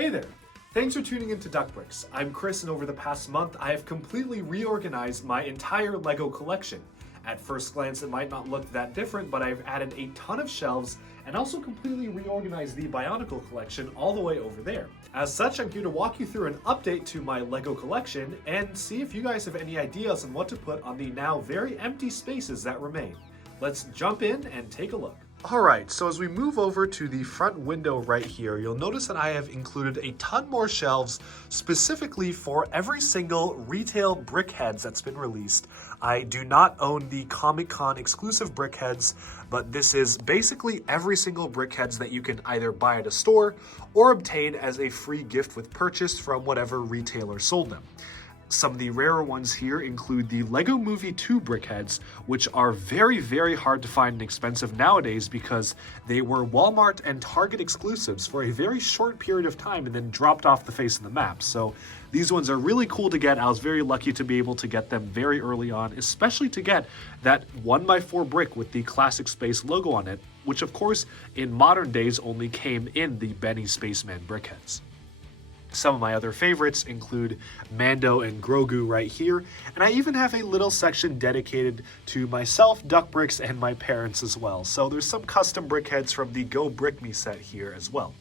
Hey there! Thanks for tuning into Duckbricks. I'm Chris, and over the past month, I have completely reorganized my entire LEGO collection. At first glance, it might not look that different, but I've added a ton of shelves and also completely reorganized the Bionicle collection all the way over there. As such, I'm here to walk you through an update to my LEGO collection and see if you guys have any ideas on what to put on the now very empty spaces that remain. Let's jump in and take a look. Alright, so as we move over to the front window right here, you'll notice that I have included a ton more shelves specifically for every single retail Brickheadz that's been released. I do not own the Comic-Con exclusive Brickheadz, but this is basically every single Brickheadz that you can either buy at a store or obtain as a free gift with purchase from whatever retailer sold them. Some of the rarer ones here include the LEGO Movie 2 Brickheadz, which are very, very hard to find and expensive nowadays because they were Walmart and Target exclusives for a very short period of time and then dropped off the face of the map. So these ones are really cool to get. I was very lucky to be able to get them very early on, especially to get that 1x4 brick with the Classic Space logo on it, which of course in modern days only came in the Benny Spaceman Brickheadz. Some of my other favorites include Mando and Grogu right here, and I even have a little section dedicated to myself, Duckbricks, and my parents as well. So there's some custom Brickheadz from the Go Brick Me set here as well.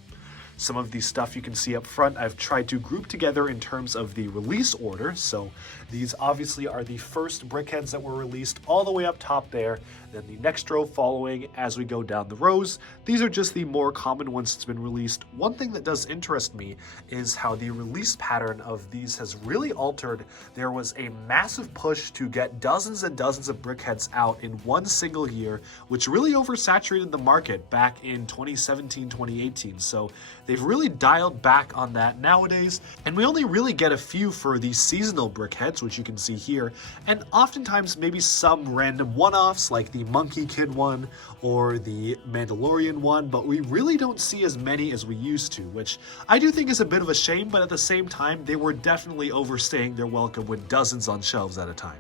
Some of the stuff you can see up front I've tried to group together in terms of the release order. So these obviously are the first Brickheadz that were released all the way up top there, then the next row following as we go down the rows. These are just the more common ones that's been released. One thing that does interest me is how the release pattern of these has really altered. There was a massive push to get dozens and dozens of Brickheadz out in one single year, which really oversaturated the market back in 2017, 2018. So they've really dialed back on that nowadays, and we only really get a few for the seasonal Brickheadz, which you can see here, and oftentimes maybe some random one-offs like the Monkey Kid one or the Mandalorian one, but we really don't see as many as we used to, which I do think is a bit of a shame, but at the same time, they were definitely overstaying their welcome with dozens on shelves at a time.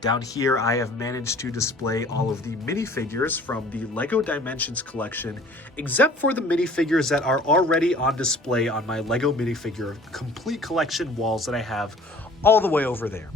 Down here, I have managed to display all of the minifigures from the LEGO Dimensions collection, except for the minifigures that are already on display on my LEGO minifigure complete collection walls that I have all the way over there.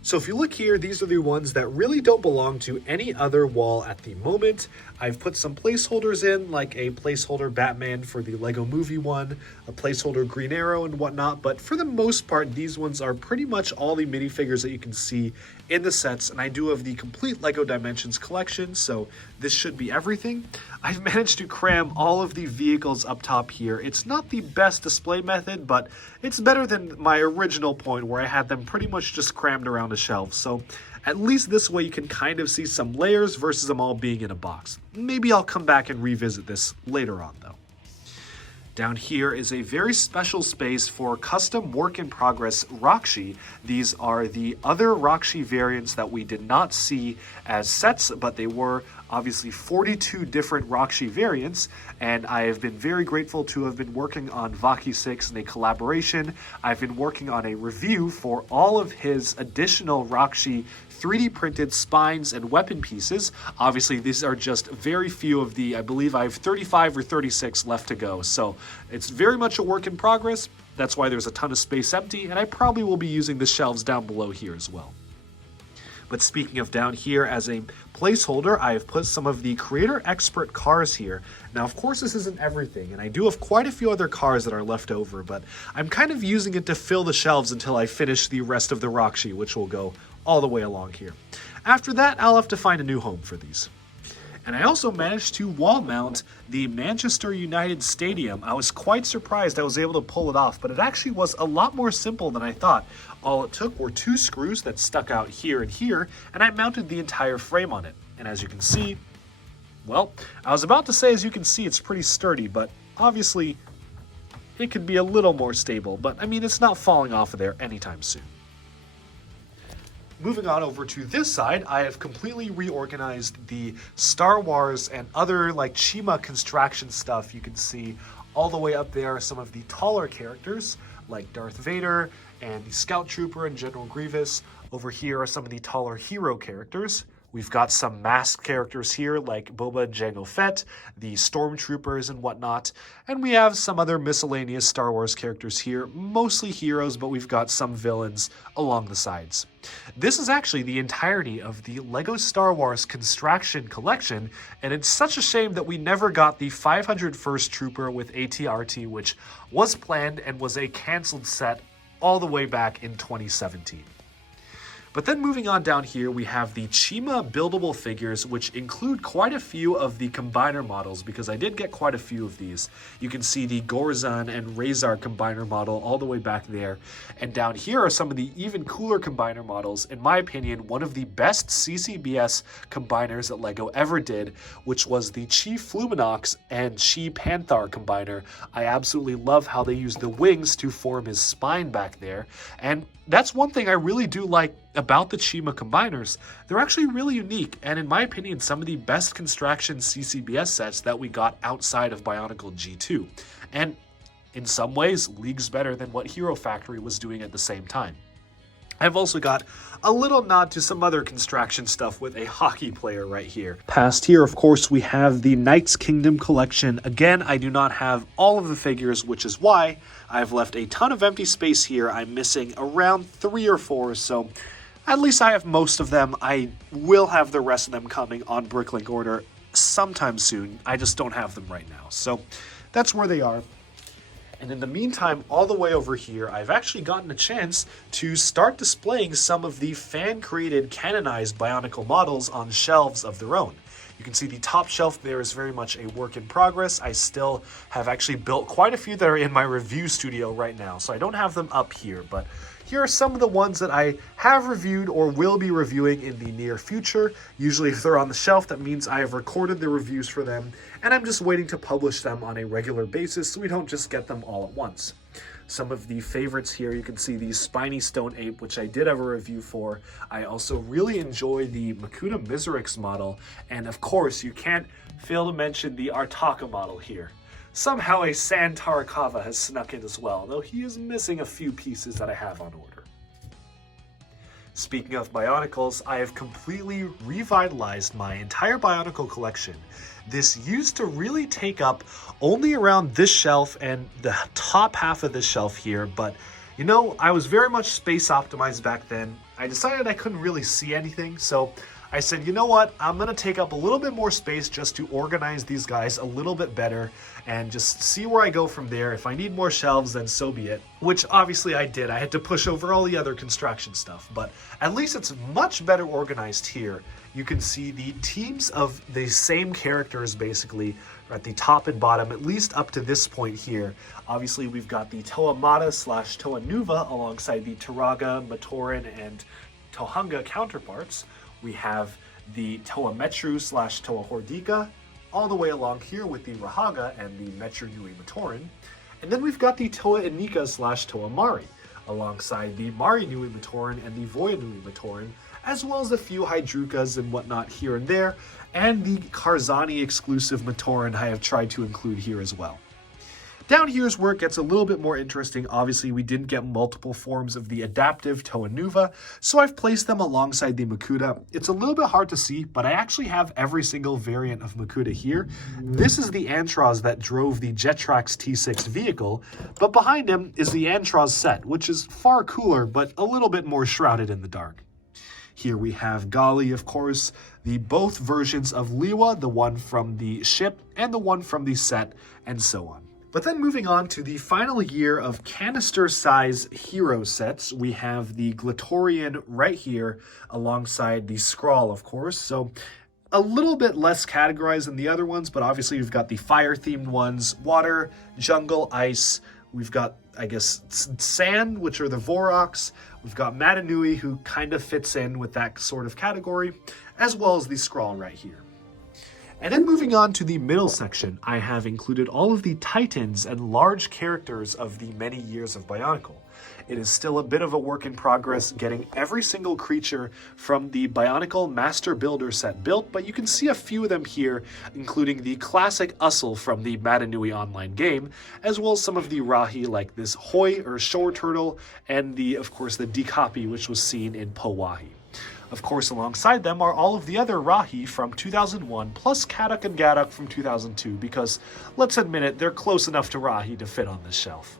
So if you look here, these are the ones that really don't belong to any other wall at the moment. I've put some placeholders in, like a placeholder Batman for the LEGO Movie one, a placeholder Green Arrow and whatnot, but for the most part, these ones are pretty much all the minifigures that you can see in the sets, and I do have the complete LEGO Dimensions collection, so this should be everything. I've managed to cram all of the vehicles up top here. It's not the best display method, but it's better than my original point where I had them pretty much just crammed around a shelf. So at least this way you can kind of see some layers versus them all being in a box. Maybe I'll come back and revisit this later on though. Down here is a very special space for custom work-in-progress Rakshi. These are the other Rakshi variants that we did not see as sets, but they were obviously 42 different Rakshi variants, and I have been very grateful to have been working on Vaki 6 in a collaboration. I've been working on a review for all of his additional Rakshi 3D printed spines and weapon pieces. Obviously, these are just very few of the, I believe I have 35 or 36 left to go. So it's very much a work in progress. That's why there's a ton of space empty, and I probably will be using the shelves down below here as well. But speaking of down here, as a placeholder, I have put some of the Creator Expert cars here. Now, of course, this isn't everything, and I do have quite a few other cars that are left over, but I'm kind of using it to fill the shelves until I finish the rest of the Rakshi, which will go all the way along here. After that, I'll have to find a new home for these. And I also managed to wall mount the Manchester United Stadium. I was quite surprised I was able to pull it off, but it actually was a lot more simple than I thought. All it took were two screws that stuck out here and here, and I mounted the entire frame on it. And as you can see, well, I was about to say, as you can see, it's pretty sturdy, but obviously it could be a little more stable. But I mean, it's not falling off of there anytime soon. Moving on over to this side, I have completely reorganized the Star Wars and other like Chima construction stuff. You can see all the way up there some of the taller characters like Darth Vader and the Scout Trooper and General Grievous. Over here are some of the taller hero characters We've got some masked characters here like Boba and Jango Fett, the stormtroopers and whatnot, and we have some other miscellaneous Star Wars characters here, mostly heroes, but we've got some villains along the sides. This is actually the entirety of the LEGO Star Wars Construction Collection, and it's such a shame that we never got the 501st Trooper with AT-RT, which was planned and was a canceled set all the way back in 2017. But then moving on down here, we have the Chima buildable figures, which include quite a few of the combiner models, because I did get quite a few of these. You can see the Gorzan and Razar combiner model all the way back there. And down here are some of the even cooler combiner models. In my opinion, one of the best CCBS combiners that LEGO ever did, which was the Chi Fluminox and Chi Panthar combiner. I absolutely love how they use the wings to form his spine back there. And that's one thing I really do like about the Chima combiners. They're actually really unique, and in my opinion, some of the best construction CCBS sets that we got outside of Bionicle G2. And in some ways, leagues better than what Hero Factory was doing at the same time. I've also got a little nod to some other construction stuff with a hockey player right here. Past here, of course, we have the Knights Kingdom collection. Again, I do not have all of the figures, which is why I've left a ton of empty space here. I'm missing around 3 or 4, so at least I have most of them. I will have the rest of them coming on Bricklink order sometime soon. I just don't have them right now. So that's where they are. And in the meantime, all the way over here, I've actually gotten a chance to start displaying some of the fan-created canonized Bionicle models on shelves of their own. You can see the top shelf there is very much a work in progress. I still have actually built quite a few that are in my review studio right now, so I don't have them up here, but here are some of the ones that I have reviewed or will be reviewing in the near future. Usually if they're on the shelf, that means I have recorded the reviews for them, and I'm just waiting to publish them on a regular basis so we don't just get them all at once. Some of the favorites here, you can see the Spiny Stone Ape, which I did have a review for. I also really enjoy the Makuta Miserix model, and of course, you can't fail to mention the Artaka model here. Somehow a San Tarkava has snuck in as well, though he is missing a few pieces that I have on order. Speaking of Bionicles, I have completely revitalized my entire Bionicle collection. This used to really take up only around this shelf and the top half of this shelf here, but you know, I was very much space optimized back then. I decided I couldn't really see anything, so I said, you know what, I'm going to take up a little bit more space just to organize these guys a little bit better and just see where I go from there. If I need more shelves, then so be it. Which obviously I did. I had to push over all the other construction stuff, but at least it's much better organized here. You can see the teams of the same characters basically at the top and bottom, at least up to this point here. Obviously, we've got the Toa Mata / Toa Nuva alongside the Turaga, Matoran, and Tohunga counterparts. We have the Toa Metru / Toa Hordika, all the way along here with the Rahaga and the Metru Nui Matoran. And then we've got the Toa Inika / Toa Mari, alongside the Mari Nui Matoran and the Voya Nui Matoran, as well as a few Hydrukas and whatnot here and there, and the Karzani exclusive Matoran I have tried to include here as well. Down here is where it gets a little bit more interesting. Obviously, we didn't get multiple forms of the adaptive Toa Nuva, so I've placed them alongside the Makuta. It's a little bit hard to see, but I actually have every single variant of Makuta here. This is the Antraz that drove the Jetrax T6 vehicle, but behind him is the Antraz set, which is far cooler, but a little bit more shrouded in the dark. Here we have Gali, of course, the both versions of Liwa, the one from the ship and the one from the set, and so on. But then moving on to the final year of canister size hero sets, we have the Glatorian right here alongside the Skrull, of course. So a little bit less categorized than the other ones, but obviously we've got the fire themed ones, water, jungle, ice. We've got, I guess, sand, which are the Voroks. We've got Matanui, who kind of fits in with that sort of category, as well as the Skrull right here. And then moving on to the middle section, I have included all of the titans and large characters of the many years of Bionicle. It is still a bit of a work in progress getting every single creature from the Bionicle Master Builder set built, but you can see a few of them here, including the classic Ussel from the Matanui online game, as well as some of the Rahi like this Hoi or Shore Turtle, and of course the Dikapi, which was seen in Powahi. Of course, alongside them are all of the other Rahi from 2001, plus Kadak and Gadak from 2002, because, let's admit it, they're close enough to Rahi to fit on this shelf.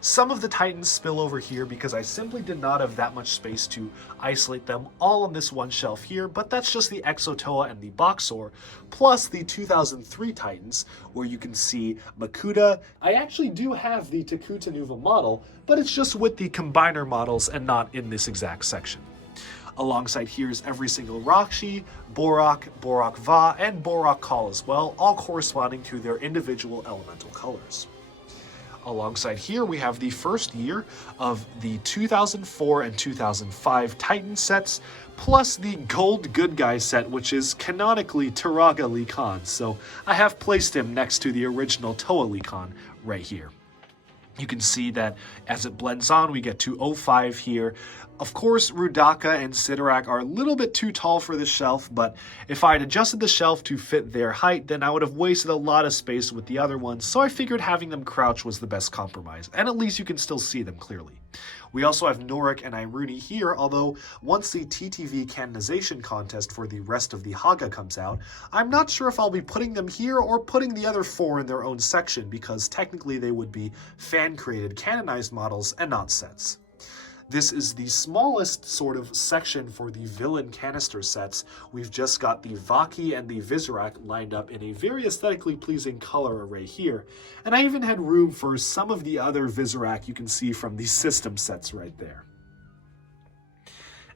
Some of the Titans spill over here because I simply did not have that much space to isolate them all on this one shelf here, but that's just the Exotoa and the Boxor, plus the 2003 Titans, where you can see Makuta. I actually do have the Takutanuva model, but it's just with the combiner models and not in this exact section. Alongside here is every single Rakshi, Borak, Borak Va, and Borak Kal as well, all corresponding to their individual elemental colors. Alongside here, we have the first year of the 2004 and 2005 Titan sets, plus the Gold Good Guy set, which is canonically Turaga Lee Khan, so I have placed him next to the original Toa Lee Khan right here. You can see that as it blends on, we get to 05 here. Of course, Rudaka and Sidorak are a little bit too tall for this shelf, but if I had adjusted the shelf to fit their height, then I would have wasted a lot of space with the other ones, so I figured having them crouch was the best compromise, and at least you can still see them clearly. We also have Norik and Iruni here, although once the TTV canonization contest for the rest of the Haga comes out, I'm not sure if I'll be putting them here or putting the other four in their own section, because technically they would be fan-created canonized models and not sets. This is the smallest sort of section for the villain canister sets. We've just got the Vaki and the Vizorak lined up in a very aesthetically pleasing color array here. And I even had room for some of the other Vizorak you can see from the system sets right there.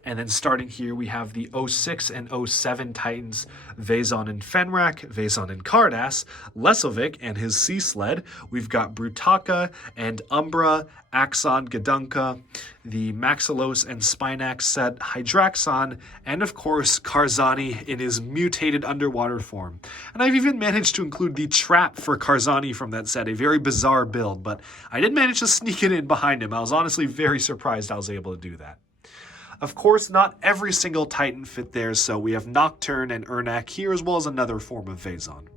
And then starting here, we have the 06 and 07 Titans, Vezon and Fenrak, Vezon and Kardas, Lesovic and his Sea Sled. We've got Brutaka and Umbra, Axon, Gadunka, the Maxilos and Spinax set, Hydraxon, and of course Karzani in his mutated underwater form. And I've even managed to include the trap for Karzani from that set, a very bizarre build, but I did manage to sneak it in behind him. I was honestly very surprised I was able to do that. Of course, not every single Titan fit there, so we have Nocturne and Ernak here, as well as another form of Vezon.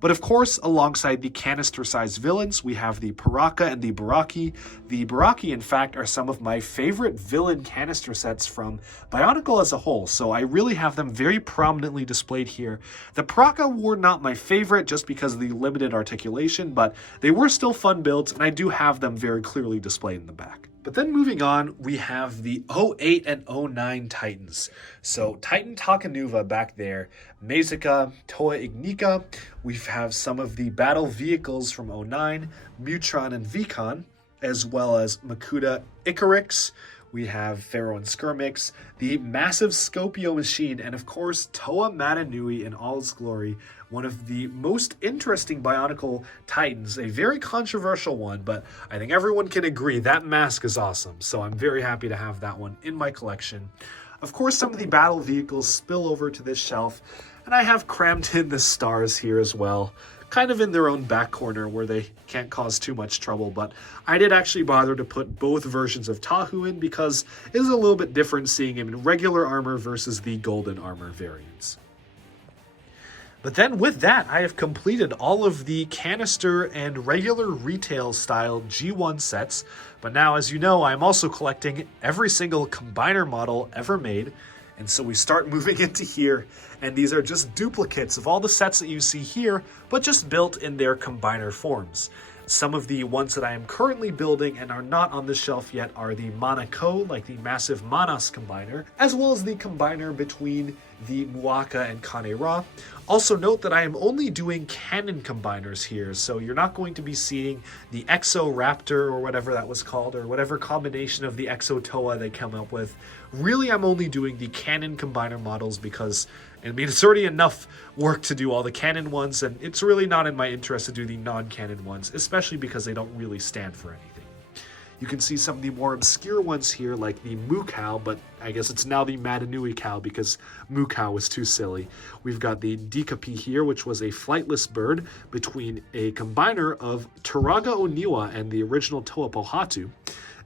But of course, alongside the canister-sized villains, we have the Paraka and the Baraki. The Baraki, in fact, are some of my favorite villain canister sets from Bionicle as a whole, so I really have them very prominently displayed here. The Paraka were not my favorite just because of the limited articulation, but they were still fun builds, and I do have them very clearly displayed in the back. But then moving on, we have the 08 and 09 Titans. So Titan Takanuva back there, Mazuka, Toa Ignika. We have some of the battle vehicles from 09, Mutron and Vikon, as well as Makuta Icarix. We have Pharaoh and Skirmix, the massive Scopio machine, and of course Toa Matanui in all its glory, one of the most interesting Bionicle Titans, a very controversial one, but I think everyone can agree that mask is awesome, so I'm very happy to have that one in my collection. Of course, some of the battle vehicles spill over to this shelf, and I have crammed in the stars here as well, kind of in their own back corner where they can't cause too much trouble, but I did actually bother to put both versions of Tahu in because it is a little bit different seeing him in regular armor versus the golden armor variants. But then with that, I have completed all of the canister and regular retail style G1 sets, but now, as you know, I'm also collecting every single combiner model ever made. And so we start moving into here, and these are just duplicates of all the sets that you see here, but just built in their combiner forms. Some of the ones that I am currently building and are not on the shelf yet are the Manako, like the massive Manas combiner, as well as the combiner between the Muaka and Kane-Ra. Also note that I am only doing canon combiners here, so you're not going to be seeing the Exo Raptor or whatever that was called, or whatever combination of the Exo Toa they come up with. Really, I'm only doing the canon combiner models because, I mean, it's already enough work to do all the canon ones, and it's really not in my interest to do the non-canon ones, especially because they don't really stand for anything. You can see some of the more obscure ones here, like the Moo Cow, but I guess it's now the Matanui Cow because Moo Cow was too silly. We've got the Dikapi here, which was a flightless bird between a combiner of Turaga Oniwa and the original Toa Pohatu.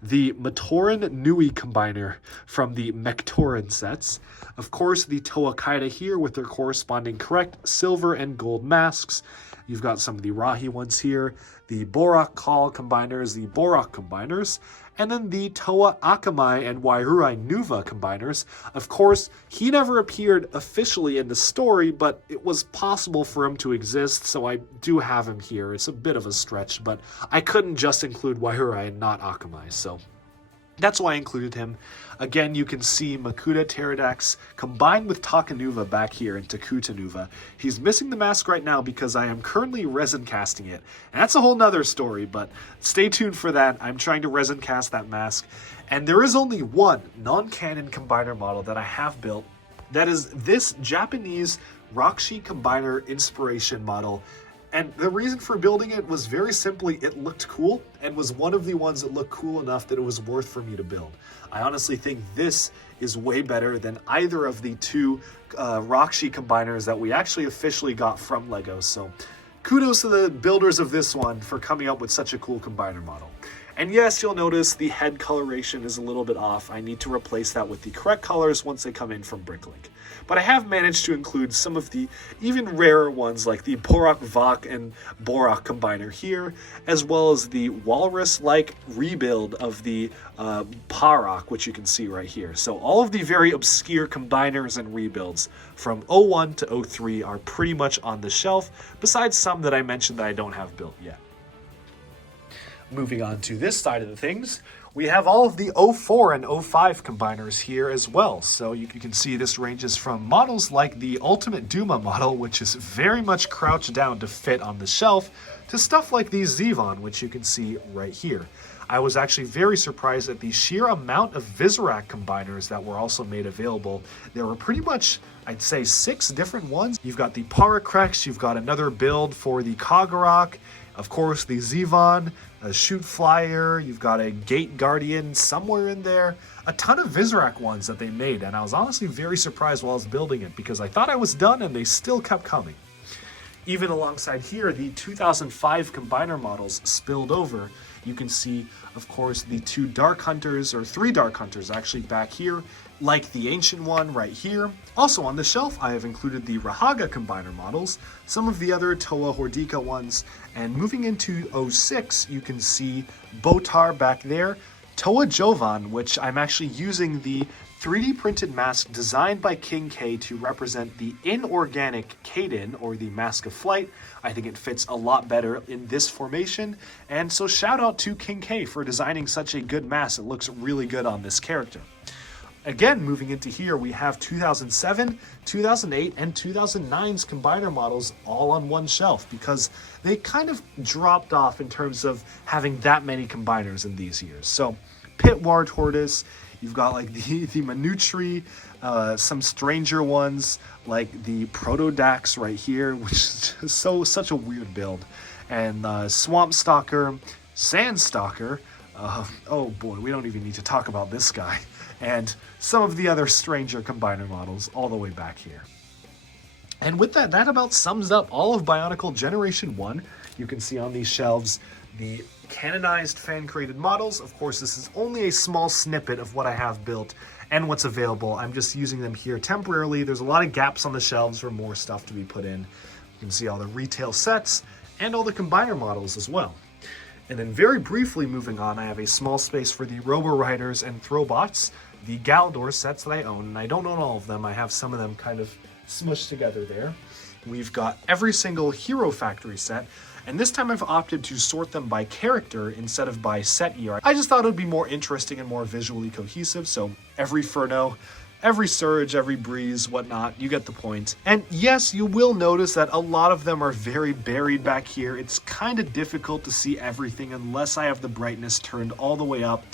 The Matoran Nui combiner from the Mektoran sets. Of course, the Toa Kaida here with their corresponding correct silver and gold masks. You've got some of the Rahi ones here. the Borak Call combiners, the Borak combiners, and then the Toa Akamai and Wairurai Nuva combiners. Of course, he never appeared officially in the story, but it was possible for him to exist, so I do have him here. It's a bit of a stretch, but I couldn't just include Wairurai and not Akamai, so that's why I included him. Again, you can see Makuta Pterodax combined with Takanuva back here in Takutanuva. He's missing the mask right now because I am currently resin casting it. And that's a whole nother story, but stay tuned for that. I'm trying to resin cast that mask. And there is only one non-canon combiner model that I have built. That is this Japanese Rakshi combiner inspiration model. And the reason for building it was very simply it looked cool and was one of the ones that looked cool enough that it was worth for me to build. I honestly think this is way better than either of the two Rakshi combiners that we actually officially got from LEGO. So kudos to the builders of this one for coming up with such a cool combiner model. And yes, you'll notice the head coloration is a little bit off. I need to replace that with the correct colors once they come in from Bricklink. But I have managed to include some of the even rarer ones like the Borak Vok and Borak combiner here, as well as the walrus-like rebuild of the Parak, which you can see right here. So all of the very obscure combiners and rebuilds from 01 to 03 are pretty much on the shelf, besides some that I mentioned that I don't have built yet. Moving on to this side of the things, we have all of the 04 and 05 combiners here as well. So you can see this ranges from models like the Ultimate Duma model, which is very much crouched down to fit on the shelf, to stuff like the Zevon, which you can see right here. I was actually very surprised at the sheer amount of Visorak combiners that were also made available. There were pretty much, I'd say, 6 different ones. You've got the Paracrex, you've got another build for the Kagurok, of course the Zevon, a Shoot Flyer, you've got a Gate Guardian somewhere in there. A ton of Visorak ones that they made, and I was honestly very surprised while I was building it because I thought I was done and they still kept coming. Even alongside here, the 2005 combiner models spilled over. You can see, of course, the 2 Dark Hunters, or 3 Dark Hunters actually back here, like the ancient one right here. Also on the shelf, I have included the Rahaga combiner models, some of the other Toa Hordika ones, and moving into 06, you can see Botar back there, Toa Jovan, which I'm actually using the 3D printed mask designed by King K to represent the inorganic Kaden, or the Mask of Flight. I think it fits a lot better in this formation, and so shout out to King K for designing such a good mask. It looks really good on this character. Again, moving into here, we have 2007, 2008, and 2009's combiner models all on one shelf because they kind of dropped off in terms of having that many combiners in these years. So, Pit War Tortoise, you've got like the Manutri, some stranger ones like the Protodax right here, which is just such a weird build, and Swamp Stalker, Sand Stalker. Oh boy, we don't even need to talk about this guy. And some of the other stranger combiner models all the way back here. And with that, that about sums up all of Bionicle Generation 1. You can see on these shelves the canonized fan-created models. Of course, this is only a small snippet of what I have built and what's available. I'm just using them here temporarily. There's a lot of gaps on the shelves for more stuff to be put in. You can see all the retail sets and all the combiner models as well. And then very briefly moving on, I have a small space for the Robo Riders and Throwbots, the Galdor sets that I own, and I don't own all of them. I have some of them kind of smushed together there. We've got every single Hero Factory set, and this time I've opted to sort them by character instead of by set ER. I just thought it would be more interesting and more visually cohesive, so every Furno, every Surge, every Breeze, whatnot, you get the point. And yes, you will notice that a lot of them are very buried back here. It's kind of difficult to see everything unless I have the brightness turned all the way up.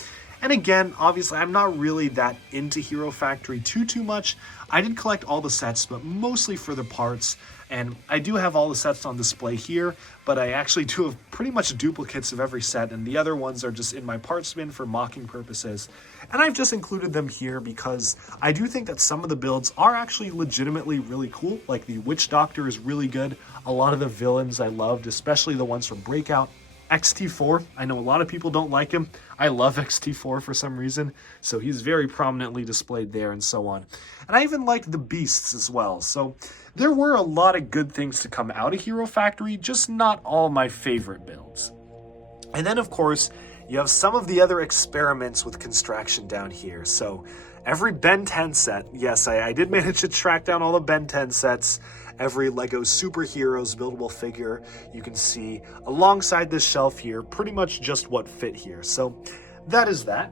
And again, obviously, I'm not really that into Hero Factory too much. I did collect all the sets, but mostly for the parts. And I do have all the sets on display here, but I actually do have pretty much duplicates of every set, and the other ones are just in my parts bin for mocking purposes. And I've just included them here because I do think that some of the builds are actually legitimately really cool. Like the Witch Doctor is really good. A lot of the villains I loved, especially the ones from Breakout. XT4, I know a lot of people don't like him. I love XT4 for some reason, so he's very prominently displayed there and so on. And I even liked the Beasts as well, so there were a lot of good things to come out of Hero Factory, just not all my favorite builds. And then, of course, you have some of the other experiments with construction down here. So every Ben 10 set, yes, I did manage to track down all the Ben 10 sets. Every LEGO Superheroes buildable figure you can see alongside this shelf here, pretty much just what fit here. So that is that.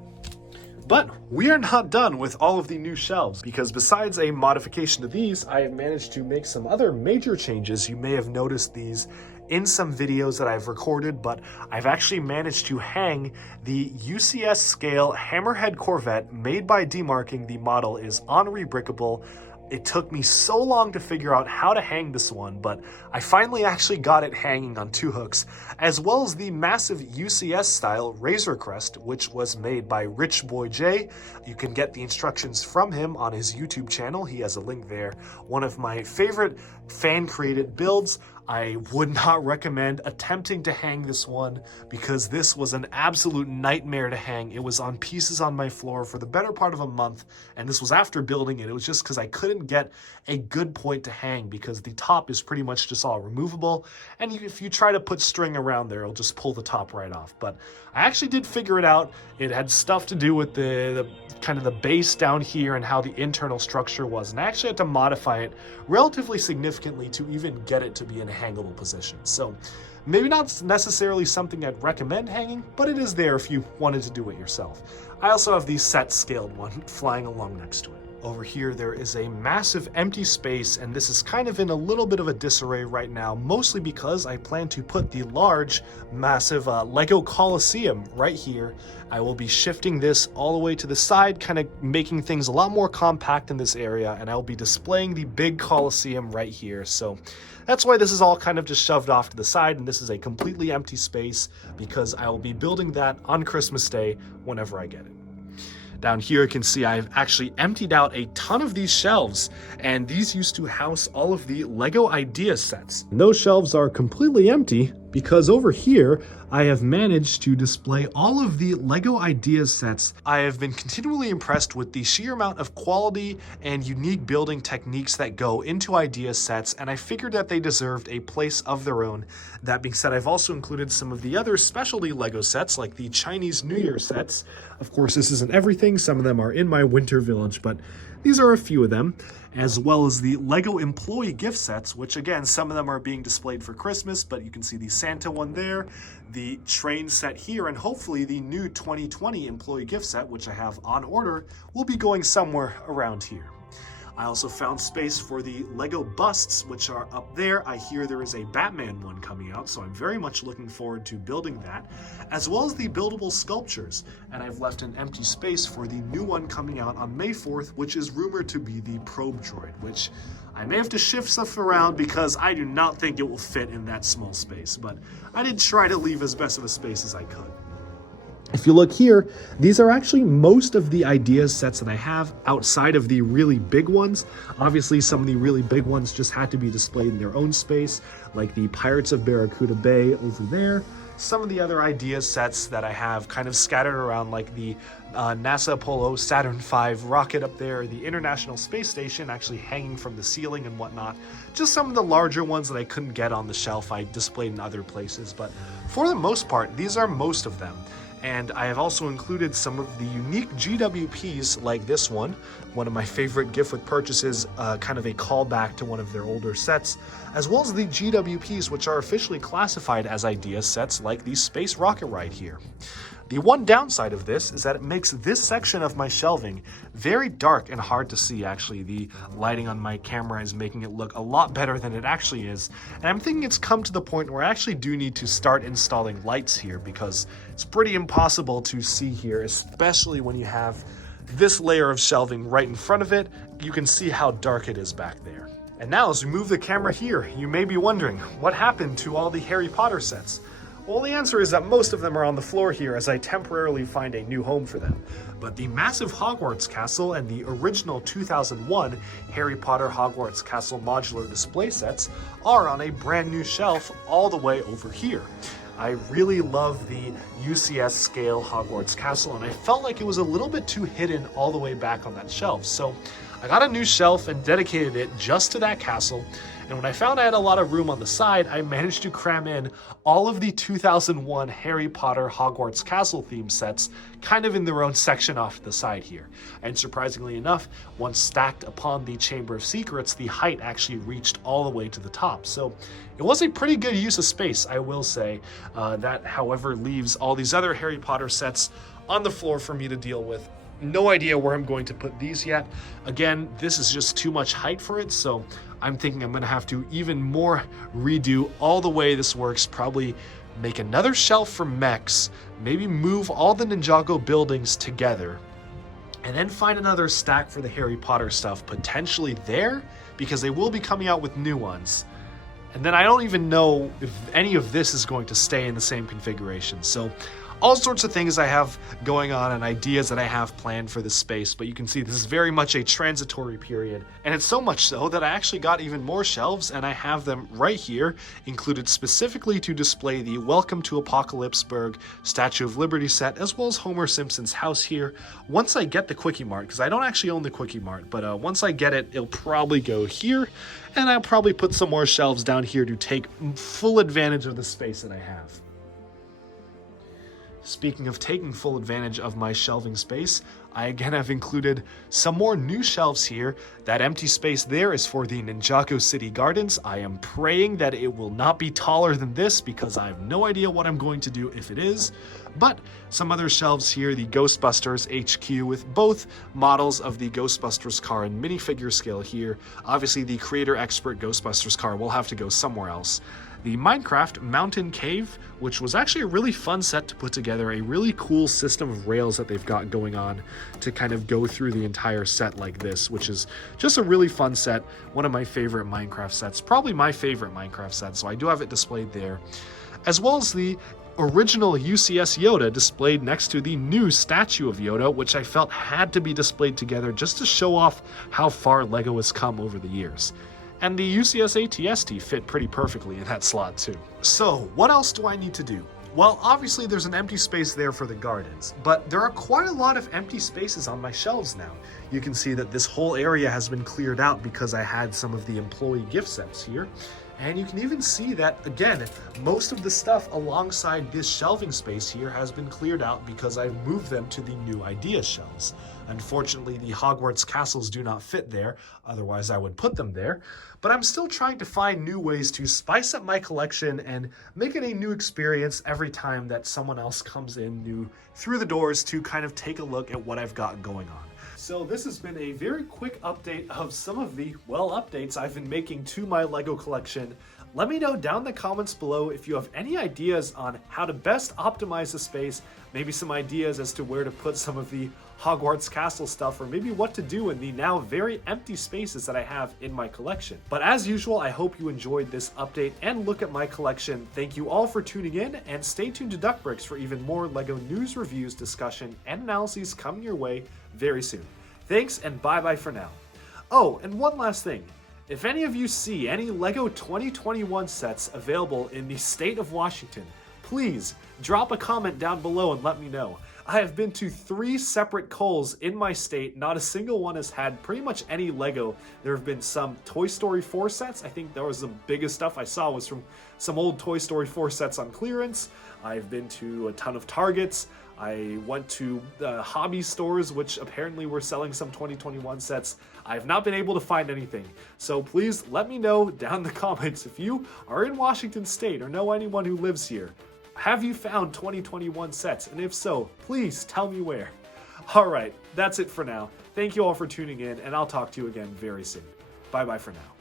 But we are not done with all of the new shelves, because besides a modification to these, I have managed to make some other major changes. You may have noticed these in some videos that I've recorded, but I've actually managed to hang the UCS scale Hammerhead Corvette made by demarking. The model is unrebrickable. It took me so long to figure out how to hang this one, but I finally actually got it hanging on 2 hooks, as well as the massive UCS style Razor Crest, which was made by Rich Boy J. You can get the instructions from him on his YouTube channel. He has a link there. One of my favorite fan created builds. I would not recommend attempting to hang this one, because this was an absolute nightmare to hang. It was on pieces on my floor for the better part of a month, and this was after building it. It was just because I couldn't get a good point to hang, because the top is pretty much just all removable, and if you try to put string around there, it'll just pull the top right off. But I actually did figure it out. It had stuff to do with the kind of the base down here and how the internal structure was, and I actually had to modify it relatively significantly to even get it to be in a hangable position. So maybe not necessarily something I'd recommend hanging, but it is there if you wanted to do it yourself. I also have the set scaled one flying along next to it. Over here, there is a massive empty space, and this is kind of in a little bit of a disarray right now, mostly because I plan to put the large, massive LEGO Coliseum right here. I will be shifting this all the way to the side, kind of making things a lot more compact in this area, and I will be displaying the big Coliseum right here. So that's why this is all kind of just shoved off to the side, and this is a completely empty space, because I will be building that on Christmas Day whenever I get it. Down here you can see I've actually emptied out a ton of these shelves, and these used to house all of the LEGO idea sets. And those shelves are completely empty because over here I have managed to display all of the LEGO Ideas sets. I have been continually impressed with the sheer amount of quality and unique building techniques that go into Idea sets, and I figured that they deserved a place of their own. That being said, I've also included some of the other specialty LEGO sets, like the Chinese New Year sets. Of course, this isn't everything. Some of them are in my winter village, but these are a few of them, as well as the LEGO employee gift sets, which again, some of them are being displayed for Christmas, but you can see the Santa one there, the train set here, and hopefully the new 2020 employee gift set, which I have on order, will be going somewhere around here. I also found space for the LEGO busts, which are up there. I hear there is a Batman one coming out, so I'm very much looking forward to building that, as well as the buildable sculptures. And I've left an empty space for the new one coming out on May 4th, which is rumored to be the Probe Droid, which I may have to shift stuff around because I do not think it will fit in that small space, but I did try to leave as best of a space as I could. If you look here, these are actually most of the Ideas sets that I have outside of the really big ones. Obviously, some of the really big ones just had to be displayed in their own space, like the Pirates of Barracuda Bay over there. Some of the other Ideas sets that I have kind of scattered around, like the NASA Apollo Saturn V rocket up there, the International Space Station actually hanging from the ceiling and whatnot. Just some of the larger ones that I couldn't get on the shelf I displayed in other places, but for the most part, these are most of them. And I have also included some of the unique GWPs like this one of my favorite gift with purchases, kind of a callback to one of their older sets, as well as the GWPs which are officially classified as Idea sets like the Space Rocket Ride here. The one downside of this is that it makes this section of my shelving very dark and hard to see. Actually, the lighting on my camera is making it look a lot better than it actually is. And I'm thinking it's come to the point where I actually do need to start installing lights here, because it's pretty impossible to see here, especially when you have this layer of shelving right in front of it. You can see how dark it is back there. And now as we move the camera here, you may be wondering, what happened to all the Harry Potter sets? Well, the answer is that most of them are on the floor here as I temporarily find a new home for them. But the massive Hogwarts Castle and the original 2001 Harry Potter Hogwarts Castle modular display sets are on a brand new shelf all the way over here. I really love the UCS scale Hogwarts Castle, and I felt like it was a little bit too hidden all the way back on that shelf. So I got a new shelf and dedicated it just to that castle, and when I found I had a lot of room on the side, I managed to cram in all of the 2001 Harry Potter Hogwarts Castle theme sets kind of in their own section off to the side here. And surprisingly enough, once stacked upon the Chamber of Secrets, the height actually reached all the way to the top. So it was a pretty good use of space, I will say. That, however, leaves all these other Harry Potter sets on the floor for me to deal with. No idea where I'm going to put these yet. Again, this is just too much height for it, so I'm thinking I'm gonna have to even more redo all the way this works, probably make another shelf for mechs, maybe move all the Ninjago buildings together, and then find another stack for the Harry Potter stuff, potentially there, because they will be coming out with new ones. And then I don't even know if any of this is going to stay in the same configuration. So all sorts of things I have going on and ideas that I have planned for this space, but you can see this is very much a transitory period. And it's so much so that I actually got even more shelves, and I have them right here, included specifically to display the Welcome to Apocalypseburg Statue of Liberty set, as well as Homer Simpson's house here. Once I get the Quickie Mart, because I don't actually own the Quickie Mart, but once I get it, it'll probably go here, and I'll probably put some more shelves down here to take full advantage of the space that I have. Speaking of taking full advantage of my shelving space, I again have included some more new shelves here. That empty space there is for the Ninjago City Gardens. I am praying that it will not be taller than this because I have no idea what I'm going to do if it is. But some other shelves here, the Ghostbusters HQ with both models of the Ghostbusters car in minifigure scale here. Obviously the Creator Expert Ghostbusters car will have to go somewhere else. The Minecraft Mountain Cave, which was actually a really fun set to put together, a really cool system of rails that they've got going on to kind of go through the entire set like this, which is just a really fun set. One of my favorite Minecraft sets, probably my favorite Minecraft set, so I do have it displayed there. As well as the original UCS Yoda displayed next to the new statue of Yoda, which I felt had to be displayed together just to show off how far LEGO has come over the years. And the UCS ATST fit pretty perfectly in that slot too. So what else do I need to do? Well, obviously there's an empty space there for the gardens, but there are quite a lot of empty spaces on my shelves now. You can see that this whole area has been cleared out because I had some of the employee gift sets here. And you can even see that, again, most of the stuff alongside this shelving space here has been cleared out because I've moved them to the new idea shelves. Unfortunately, the Hogwarts castles do not fit there, otherwise I would put them there. But I'm still trying to find new ways to spice up my collection and make it a new experience every time that someone else comes in new through the doors to kind of take a look at what I've got going on. So this has been a very quick update of some of the, well, updates I've been making to my LEGO collection. Let me know down in the comments below if you have any ideas on how to best optimize the space, maybe some ideas as to where to put some of the Hogwarts Castle stuff, or maybe what to do in the now very empty spaces that I have in my collection. But as usual, I hope you enjoyed this update and look at my collection. Thank you all for tuning in, and stay tuned to Duckbricks for even more LEGO news, reviews, discussion, and analyses coming your way very soon. Thanks, and bye-bye for now. Oh, and one last thing. If any of you see any LEGO 2021 sets available in the state of Washington, please drop a comment down below and let me know. I have been to 3 separate Kohl's in my state. Not a single one has had pretty much any LEGO. There have been some Toy Story 4 sets. I think that was the biggest stuff I saw was from some old Toy Story 4 sets on clearance. I've been to a ton of Targets. I went to hobby stores, which apparently were selling some 2021 sets. I have not been able to find anything. So please let me know down in the comments if you are in Washington State or know anyone who lives here. Have you found 2021 sets? And if so, please tell me where. Alright, that's it for now. Thank you all for tuning in, and I'll talk to you again very soon. Bye-bye for now.